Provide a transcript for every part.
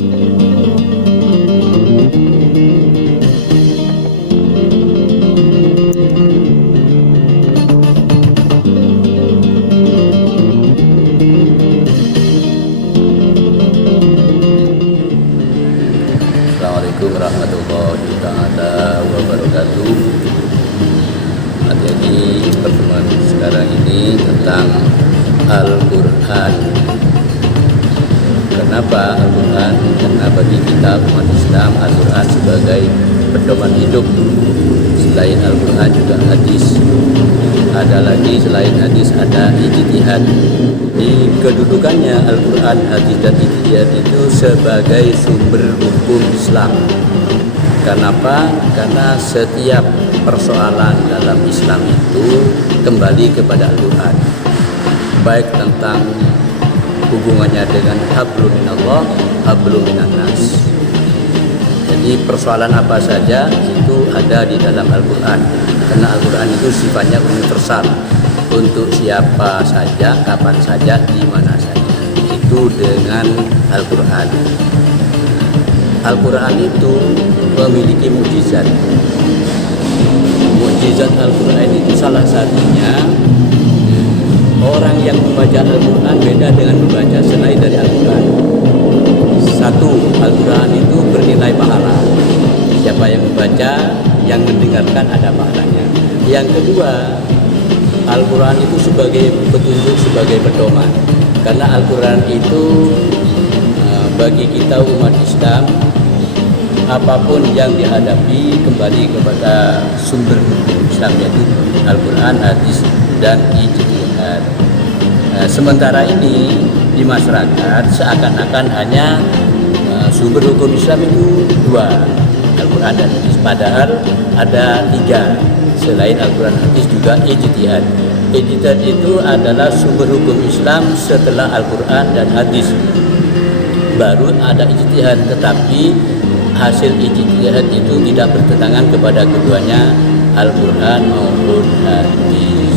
Assalamualaikum warahmatullahi wabarakatuh. Jadi pertemuan sekarang ini tentang Al-Quran. Kenapa Al-Quran? Karena bagi kita umat Islam, Al-Quran sebagai pedoman hidup. Selain Al-Quran juga hadis. Ada lagi selain hadis ada ijtihad. Di kedudukannya Al-Quran, hadis dan ijtihad itu sebagai sumber hukum Islam. Kenapa? Karena setiap persoalan dalam Islam itu kembali kepada Al-Quran, baik tentang hubungannya dengan hablum minallah, hablum minannas. Jadi persoalan apa saja itu ada di dalam Al-Quran, karena Al-Quran itu sifatnya universal untuk siapa saja, kapan saja, di mana saja. Itu dengan Al-Quran. Al-Quran itu memiliki mukjizat. Mukjizat Al-Quran itu salah satunya orang yang membaca Al-Quran beda dengan membaca selain dari Al-Quran. Satu, Al-Quran itu bernilai pahala. Siapa yang membaca, yang mendengarkan ada pahalanya. Yang kedua, Al-Quran itu sebagai petunjuk, sebagai pedoman. Karena Al-Quran itu bagi kita umat Islam, apapun yang dihadapi kembali kepada sumber hukum Islam, yaitu Al-Quran, hadis, dan ijtihad. Sementara ini di masyarakat seakan-akan hanya sumber hukum Islam itu dua, Al-Quran dan hadis. Padahal ada tiga, selain Al-Quran, hadis juga ijtihad. Ijtihad itu adalah sumber hukum Islam setelah Al-Quran dan hadis. Baru ada ijtihad, tetapi hasil ijtihad itu tidak bertentangan kepada keduanya, Al-Quran maupun hadis.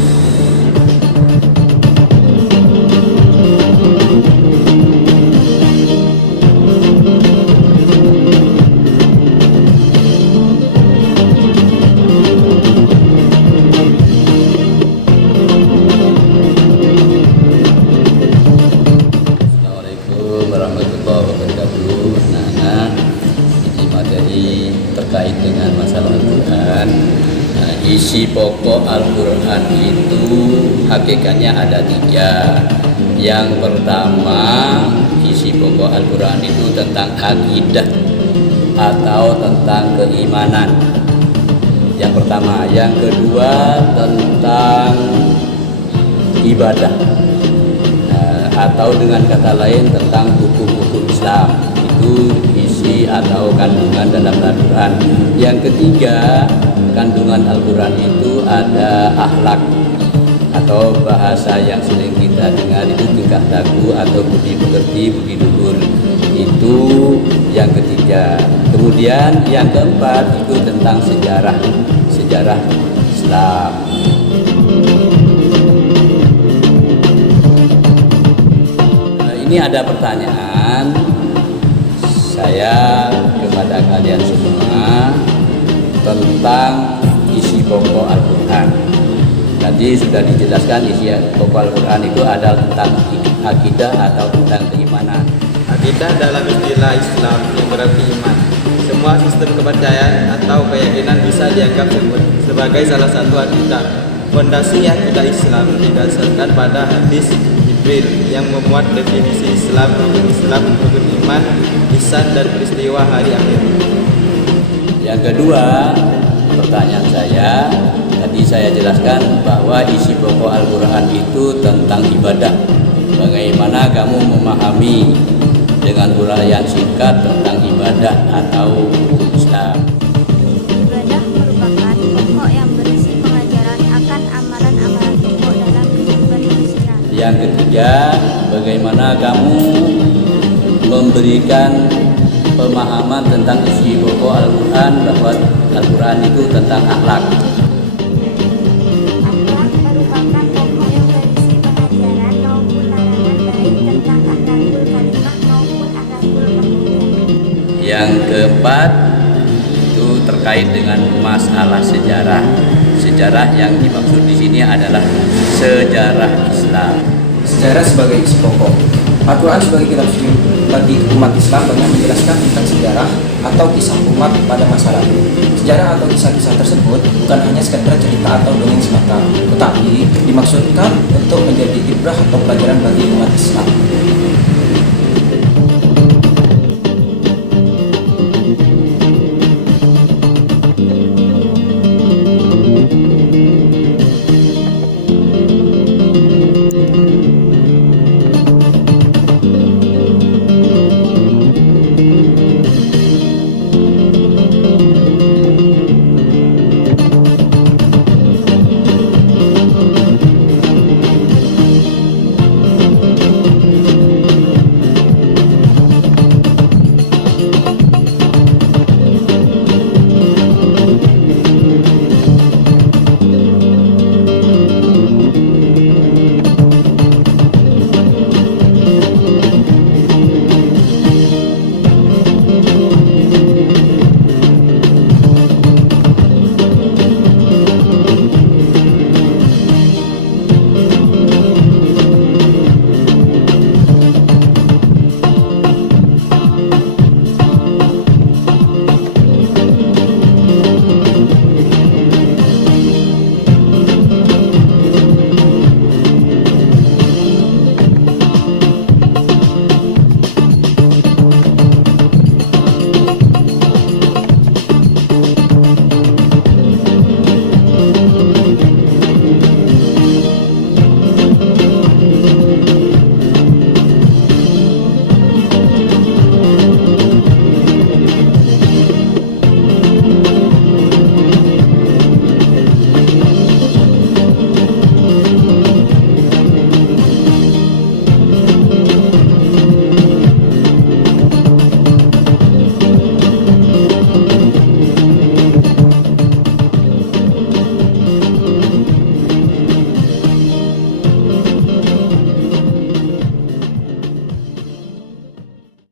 Assalamualaikum warahmatullahi wabarakatuh. Anak-anak, ini materi terkait dengan masalah Al-Quran. Isi pokok Al-Quran itu hakikatnya ada tiga. Yang pertama, isi pokok Al-Quran itu tentang akidah atau tentang keimanan. Yang pertama. Yang kedua, tentang ibadah, atau dengan kata lain tentang hukum-hukum Islam. Itu isi atau kandungan dalam Al-Quran. Yang ketiga, kandungan Al-Quran itu ada akhlak, atau bahasa yang sering kita dengar itu tingkah laku atau budi pekerti, budi luhur. Itu yang ketiga. Kemudian yang keempat itu tentang sejarah Islam. Ini ada pertanyaan saya kepada kalian semua tentang isi pokok Al-Quran. Tadi sudah dijelaskan isi pokok Al-Quran itu ada tentang akidah atau tentang keimanan. Akidah dalam istilah Islam yang berarti iman. Semua sistem kepercayaan atau keyakinan bisa dianggap sebagai salah satu akidah. Fondasi akidah Islam didasarkan pada hadis Jibril yang memuat definisi Islam, rukun iman, ihsan, dan peristiwa hari akhir. Yang kedua, pertanyaan saya, tadi saya jelaskan bahwa isi pokok Al-Quran itu tentang ibadah. Bagaimana kamu memahami dengan uraian singkat tentang ibadah atau hukum Islam? Ibadah merupakan pokok yang berisi pengajaran akan amalan-amalan pokok dalam kehidupan manusia. Yang ketiga, bagaimana kamu memberikan pemahaman tentang isi pokok Al-Quran, bahwa Al-Quran itu tentang akhlak. Akhlak merupakan pokok yang berisi pengajaran maupun larangan baik tentang akhlakul karimah maupun akhlakul mahmudah. keempat itu terkait dengan masalah sejarah. Sejarah yang dimaksud di sini adalah sejarah Islam. Sejarah sebagai isi pokok. Al-Quran sebagai kitab suci bagi umat Islam banyak menjelaskan tentang sejarah atau kisah umat pada masa lalu. Sejarah atau kisah-kisah tersebut bukan hanya sekedar cerita atau dongeng semata, tetapi dimaksudkan untuk menjadi ibrah atau pelajaran bagi umat Islam.